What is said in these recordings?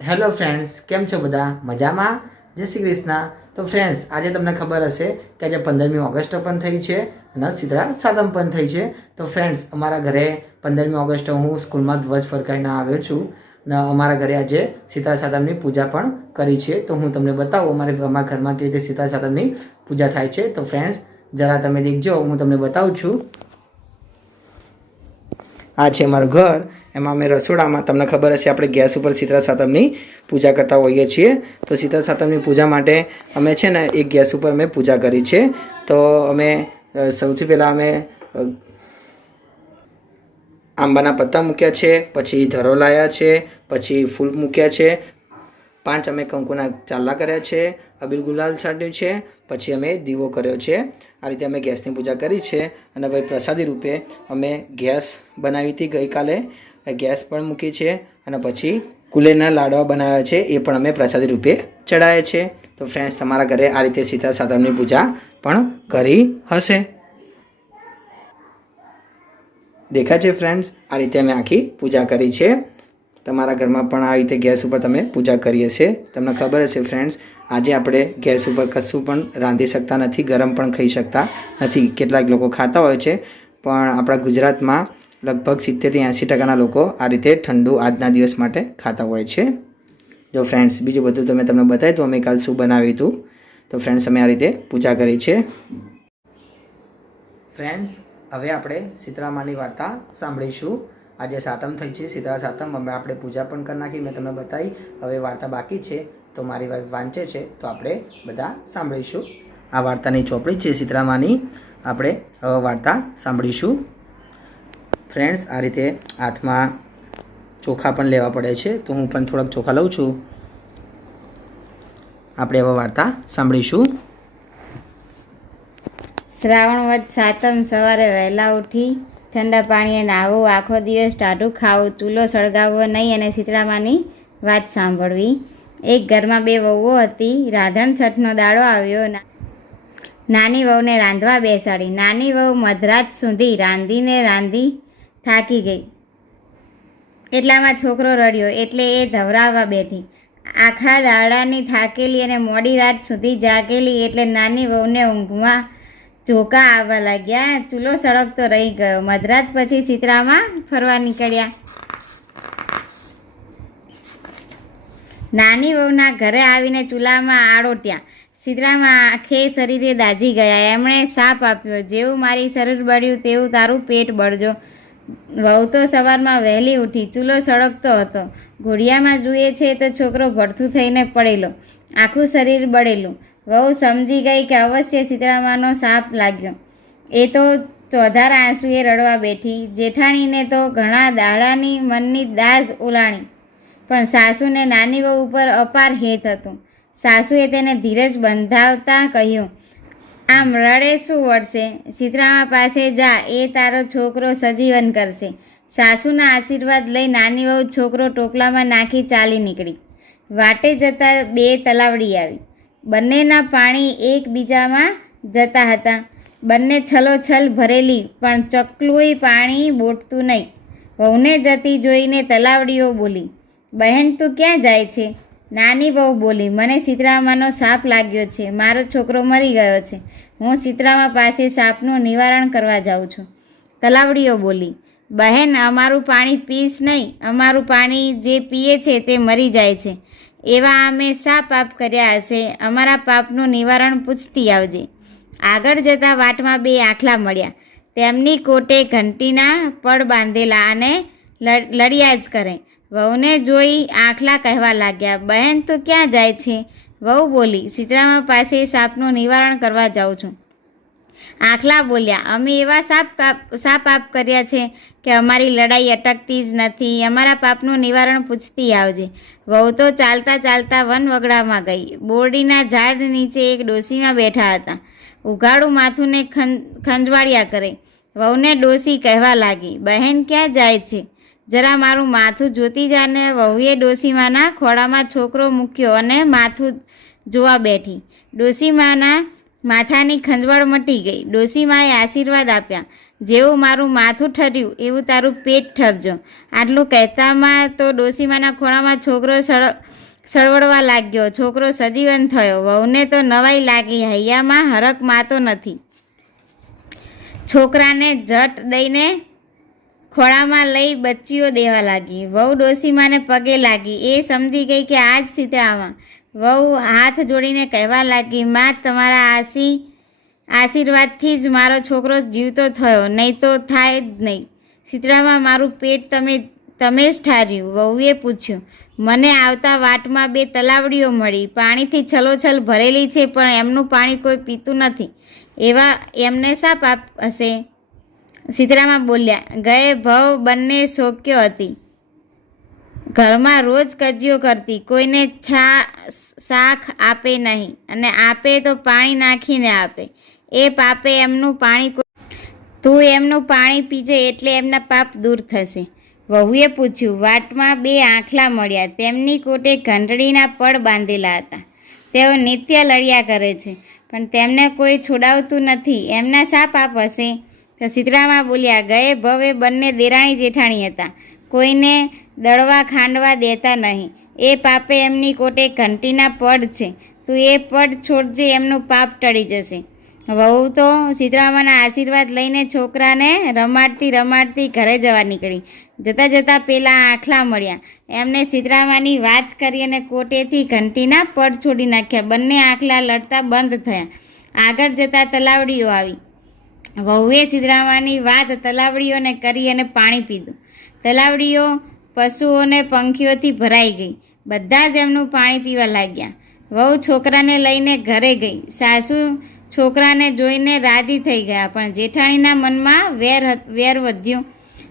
Hello friends, કેમ છો બધા? મજામાં? જય શ્રી કૃષ્ણ. તો ફ્રેન્ડ્સ, આજે તમને ખબર હશે કે આજે પંદરમી ઓગસ્ટ પણ થઈ છે અને સીધા સાતમ પણ થઈ છે. તો ફ્રેન્ડ્સ, અમારા ઘરે પંદરમી ઓગસ્ટ હું સ્કૂલમાં ધ્વજ ફરકાઈને આવ્યો છું અને અમારા ઘરે આજે સીતા સાતમની પૂજા પણ કરી છે. તો હું તમને બતાવું, અમારે અમારા ઘરમાં કેવી રીતે સીતા સાતમની પૂજા થાય છે. તો ફ્રેન્ડ્સ, જરા તમે દેખજો, હું તમને બતાવું છું. આ છે અમારું ઘર. એમાં અમે રસોડામાં, તમને ખબર હશે, આપણે ગેસ ઉપર શીતળા સાતમની પૂજા કરતા હોઈએ છીએ. તો શીતળા સાતમની પૂજા માટે અમે છે ને, એક ગેસ ઉપર અમે પૂજા કરી છે. તો અમે સૌથી પહેલાં અમે આંબાના પત્તા મૂક્યા છે, પછી ધરો લાયા છે, પછી ફૂલ મૂક્યા છે. પાંચ અમે કંકુના ચાલા કર્યા છે, અબીલ ગુલાલ છાંટ્યું છે, પછી અમે દીવો કર્યો છે. આ રીતે અમે ગેસની પૂજા કરી છે. અને ભાઈ પ્રસાદી રૂપે અમે ગેસ બનાવી હતી ગઈકાલે. ગેસ પણ મૂકી છે અને પછી કુલેરના લાડવા બનાવ્યા છે, એ પણ અમે પ્રસાદી રૂપે ચડાવ્યા છે. તો ફ્રેન્ડ્સ તમારા ઘરે આ રીતે સીતા સાતમની પૂજા પણ કરી હશે. દેખાય છે ફ્રેન્ડ્સ આ રીતે અમે આખી પૂજા કરી છે. તમારા ઘરમાં પણ આ રીતે ગેસ ઉપર તમે પૂજા કરી હશે. તમને ખબર હશે ફ્રેન્ડ્સ આજે આપણે ગેસ ઉપર કશું પણ રાંધી શકતા નથી, ગરમ પણ ખાઈ શકતા નથી. કેટલાક લોકો ખાતા હોય છે, પણ આપણા ગુજરાતમાં લગભગ સિત્તેરથી એંસી ટકાના લોકો આ રીતે ઠંડુ આજના દિવસ માટે ખાતા હોય છે. જો ફ્રેન્ડ્સ બીજું બધું તો મેં તમને બતાવ્યું તો અમે કાલ શું બનાવ્યું હતું. તો ફ્રેન્ડ્સ અમે આ રીતે પૂજા કરી છે. ફ્રેન્ડ્સ હવે આપણે સીતરામાની વાર્તા સાંભળીશું. આજે સાતમ થઈ છે શીતળા સાતમ, અમે આપણે પૂજા પણ કરી નાખી, મેં તમને બતાવી. હવે વાર્તા બાકી છે, તો મારી વાઈફ વાંચે છે, તો આપણે બધા સાંભળીશું. આ વાર્તાની ચોપડી છે સીતરામાની. આપણે વાર્તા સાંભળીશું. ફ્રેન્ડ્સ આ રીતે હાથમાં ચોખા પણ લેવા પડે છે. તો હું પણ થોડાક ચોખા લઉં છું. આપણે હવે વાર્તા સાંભળીશું. શ્રાવણ વધ સાતમ સવારે વહેલા ઉઠી, ઠંડા પાણીએ નાહવું, આખો દિવસ ટાઢું ખાવું, ચૂલો સળગાવવો નહીં અને શીતળામાની વાત સાંભળવી. એક ઘરમાં બે વહુઓ હતી. રાધણ છઠનો દાડો આવ્યો. નાની વહુને રાંધવા બેસાડી. નાની વહુ મધરાત સુધી રાંધીને રાંધી થાકી ગઈ. એટલામાં છોકરો રડ્યો એટલે એ ધવરાવવા બેઠી. આખા દાડાની થાકેલી અને મોડી રાત સુધી જાગેલી એટલે નાની વહુને ઊંઘમાં ઝોકા આવવા લાગ્યા. ચૂલો સળગતો રહી ગયો. મધરાત પછી સિતરામાં ફરવા નીકળ્યા. નાની વહુના ઘરે આવીને ચૂલામાં આડોટ્યા. સિતરામાં આખે શરીરે દાઝી ગયા. એમણે સાપ આપ્યો. જેવું મારી શરીર બળ્યું, તેવું તારું પેટ બળજો. વહુ તો સવારમાં વહેલી ઉઠી, ચૂલો સળગતો હતો. ઘોડિયામાં જુએ છે તો છોકરો ભડથું થઈને પડેલો, આખું શરીર બળેલું. વહુ સમજી ગઈ કે અવશ્ય શીતળામાનો સાપ લાગ્યો. એ તો ચોધાર આંસુએ રડવા બેઠી, જેઠાણીને તો ઘણા દાડાની મનની દાજ ઉલાણી પણ સાસુને નાની વહુ ઉપર અપાર હેત હતું. સાસુએ તેને ધીરજ બંધાવતા કહ્યું આમ રડે શું વળશે? સીતરામા પાસે જા, એ તારો છોકરો સજીવન કરશે. સાસુના આશીર્વાદ લઈ નાની વહુ છોકરો ટોપલામાં નાખી ચાલી નીકળી. વાટે જતા બે તલાવડી આવી. બંનેના પાણી એકબીજામાં જતા હતા. બંને છલોછલ ભરેલી, પણ ચકલુંય પાણી બોટતું નહીં. વહુને જતી જોઈને તલાવડીઓ બોલી, બહેન, તું ક્યાં જાય છે? નાની બહુ બોલી, મને શીતળામાનો સાપ લાગ્યો છે. મારો છોકરો મરી ગયો છે. હું શીતળામા પાસે સાપનું નિવારણ કરવા જાઉં છું. તલાવડીઓ બોલી, બહેન, અમારું પાણી પીશ નહીં. અમારું પાણી જે પીએ છે તે મરી જાય છે. એવા અમે શા પાપ કર્યા હશે. અમારા પાપનું નિવારણ પૂછતી આવજે. આગળ જતા વાટમાં બે આખલા મળ્યા. તેમની કોટે ઘંટીના પડ બાંધેલા અને લડ્યા જ કરે. વહુને જોઈ આખલા કહેવા લાગ્યા, બહેન, તું ક્યાં જાય છે? વહુ બોલી, સીતરામા પાસે સાપનું નિવારણ કરવા જાઉં છું. આખલા બોલ્યા, અમે એવા સાપ સાપ આપ કર્યા છે કે અમારી લડાઈ અટકતી જ નથી, અમારા પાપનું નિવારણ પૂછતી આવજે. વહુ તો ચાલતા ચાલતા વન વગડામાં ગઈ. બોરડીના ઝાડ નીચે એક ડોસીમાં બેઠા હતા. ઉઘાડું માથુંને ખંજવાળ્યા કરે. વહુને ડોસી કહેવા લાગી, બહેન, ક્યાં જાય છે? જરા મારું માથું જોતી જાને વહુએ ડોસીમાના ખોળામાં છોકરો મૂક્યો અને માથું જોવા બેઠી. ડોસીમાના માથાની ખંજવાળ મટી ગઈ. ડોસીમાએ આશીર્વાદ આપ્યા. જેવું મારું માથું ઠર્યું, એવું તારું પેટ ઠરજો. આટલું કહેતામાં તો ડોસીમાના ખોળામાં છોકરો સળ સળવડવા લાગ્યો. છોકરો સજીવન થયો. વહુને તો નવાઈ લાગી. હૈયામાં હરક માતો નથી. છોકરાને જટ દઈને ખોળામાં લઈ બચ્ચીઓ દેવા લાગી. વહુ ડોસીમાને પગે લાગી. એ સમજી ગઈ કે આ જ સીતરામાં વહુ હાથ જોડીને કહેવા લાગી, માં, તમારા આશી, આશીર્વાદથી જ મારો છોકરો જીવતો થયો. નહીં તો થાય જ નહીં. સીતરામાં મારું પેટ તમે તમે જ ઠાર્યું. વહુએ પૂછ્યું, મને આવતા વાટમાં બે તલાવડીઓ મળી. પાણીથી છલોછલ ભરેલી છે, પણ એમનું પાણી કોઈ પીતું નથી. એવા, એમને શા પાપ હશે? શીતળામાં બોલ્યા, ગયે ભવ બંને શોક્યો હતી. ઘરમાં રોજ કજિયો કરતી, કોઈને છા શાખ આપે નહીં અને આપે તો પાણી નાખીને આપે. એ પાપે એમનું પાણી તું એમનું પાણી પીજે એટલે એમના પાપ દૂર થશે. વહુએ પૂછ્યું, વાટમાં બે આંખલા મળ્યા, તેમની કોટે ઘંટડીના પડ બાંધેલા હતા. તેઓ નિત્ય લડ્યા કરે છે, પણ તેમને કોઈ છોડાવતું નથી. એમના શા પાપ હશે? તો સીતરામાં બોલ્યા, ગયે ભવે બંને દેરાણી જેઠાણી હતા. કોઈને દળવા ખાંડવા દેતા નહીં. એ પાપે એમની કોટે ઘંટીના પડ છે. તું એ પડ છોડજે, એમનું પાપ ટળી જશે. વહુ તો સીતરામાના આશીર્વાદ લઈને છોકરાને રમાડતી રમાડતી ઘરે જવા નીકળી. જતાં જતાં પેલા આખલા મળ્યા. એમને સીતરામાની વાત કરી અને કોટેથી ઘંટીના પડ છોડી નાખ્યા. બંને આખલા લડતા બંધ થયા. આગળ જતાં તલાવડીઓ આવી. વહુએ સિદ્રામાની વાત તલાવડીઓને કરી અને પાણી પીધું. તલાવડીઓ પશુઓને પંખીઓથી ભરાઈ ગઈ. બધા જ એમનું પાણી પીવા લાગ્યા. વહુ છોકરાને લઈને ઘરે ગઈ. સાસુ છોકરાને જોઈને રાજી થઈ ગયા, પણ જેઠાણીના મનમાં વેર વેર વધ્યો.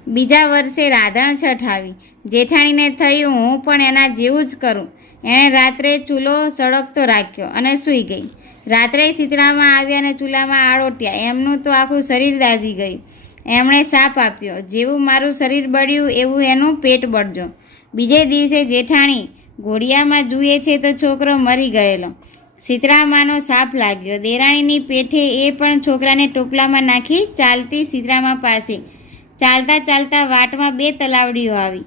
બીજા વર્ષે રાધણ છઠ આવી. જેઠાણીને થયું, હું પણ એના જેવું જ કરું. એણે રાત્રે ચૂલો સળગતો રાખ્યો અને સૂઈ ગઈ. રાત્રે શીતળામાં આવ્યા અને ચૂલામાં આળોટ્યા એમનું તો આખું શરીર દાઝી ગયું. એમણે સાપ આપ્યો. જેવું મારું શરીર બળ્યું, એવું એનું પેટ બળજો. બીજે દિવસે જેઠાણી ઘોડિયામાં જુએ છે તો છોકરો મરી ગયેલો. સીતરામાનો સાપ લાગ્યો. દેરાણીની પેઠે એ પણ છોકરાને ટોપલામાં નાખી ચાલતી સીતરામા પાસે. ચાલતા ચાલતા વાટમાં બે તલાવડીઓ આવી.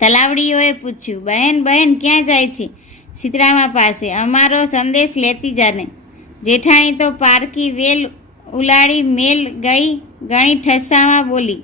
તલાવડીઓએ પૂછ્યું, બહેન બહેન, ક્યાં જાય છે? સીતરામા પાસે અમારો સંદેશ લેતી જાને. જેઠાણી તો પારકી વેલ ઉલાડી મેલ ગઈ ગણી ઠસ્સામાં બોલી.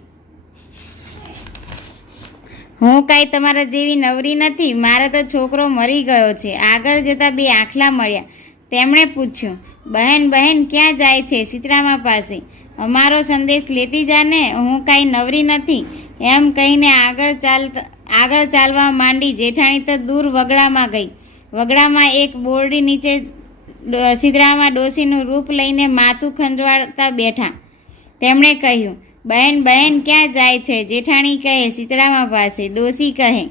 હું કાંઈ તમારા જેવી નવરી નથી, મારે તો છોકરો મરી ગયો છે. આગળ જતાં બે આંખલા મળ્યા. તેમણે પૂછ્યું, બહેન બહેન, ક્યાં જાય છે સીતરામા પાસે? અમારો સંદેશ લેતી જાને? હું કાંઈ નવરી નથી. એમ કહીને આગળ ચાલતા, આગળ ચાલવા માંડી જેઠાણી તો દૂર વગડામાં ગઈ. વગડામાં એક બોરડી નીચે સિદ્રામાં ડોશીનું રૂપ લઈને માથું ખંજવાળતા બેઠા. તેમણે કહ્યું, બહેન બહેન, ક્યાં જાય છે? જેઠાણી કહે સીતરામા પાસે. ડોશી કહે,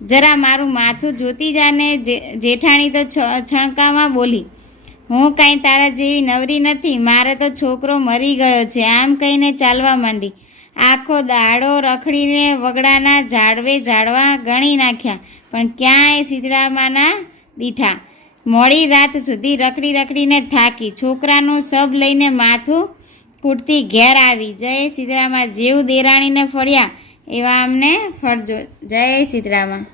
જરા મારું માથું જોતી જાને જેઠાણી તો છણકામાં બોલી, હું કાંઈ તારા જેવી નવરી નથી, મારે તો છોકરો મરી ગયો છે, આમ કહીને ચાલવા માંડી. આખો દાડો રખડીને વગડાના ઝાડવે ઝાડવા ગણી નાખ્યા, પણ ક્યાંય સીતરામાના દીઠા. મોડી રાત સુધી રખડી રખડીને થાકી. છોકરાનું સબ લઈને માથું કૂટતી ઘેર આવી. જય સીતરામાં જેવું દેરાણીને ફળ્યા. એવા અમને ફળજો. જય સીતરામા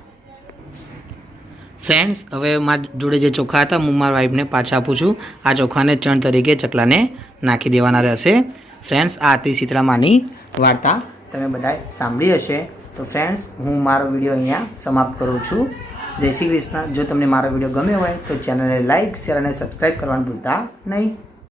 ફ્રેન્ડ્સ હવે મારા જોડે જે ચોખા હતા, હું મારા વાઈફને પાછા આપું છું. આ ચોખાને ચણ તરીકે ચકલાને નાખી દેવાના રહેશે. ફ્રેન્ડ્સ આ હતી સીતરામાની વાર્તા. તમે બધાએ સાંભળી હશે. તો ફ્રેન્ડ્સ હું મારો વીડિયો અહીંયા સમાપ્ત કરું છું. જય શ્રી કૃષ્ણ. જો તમને મારો વીડિયો ગમ્યો હોય તો ચેનલને લાઇક શેર અને સબસ્ક્રાઈબ કરવાનું ભૂલતા નહીં.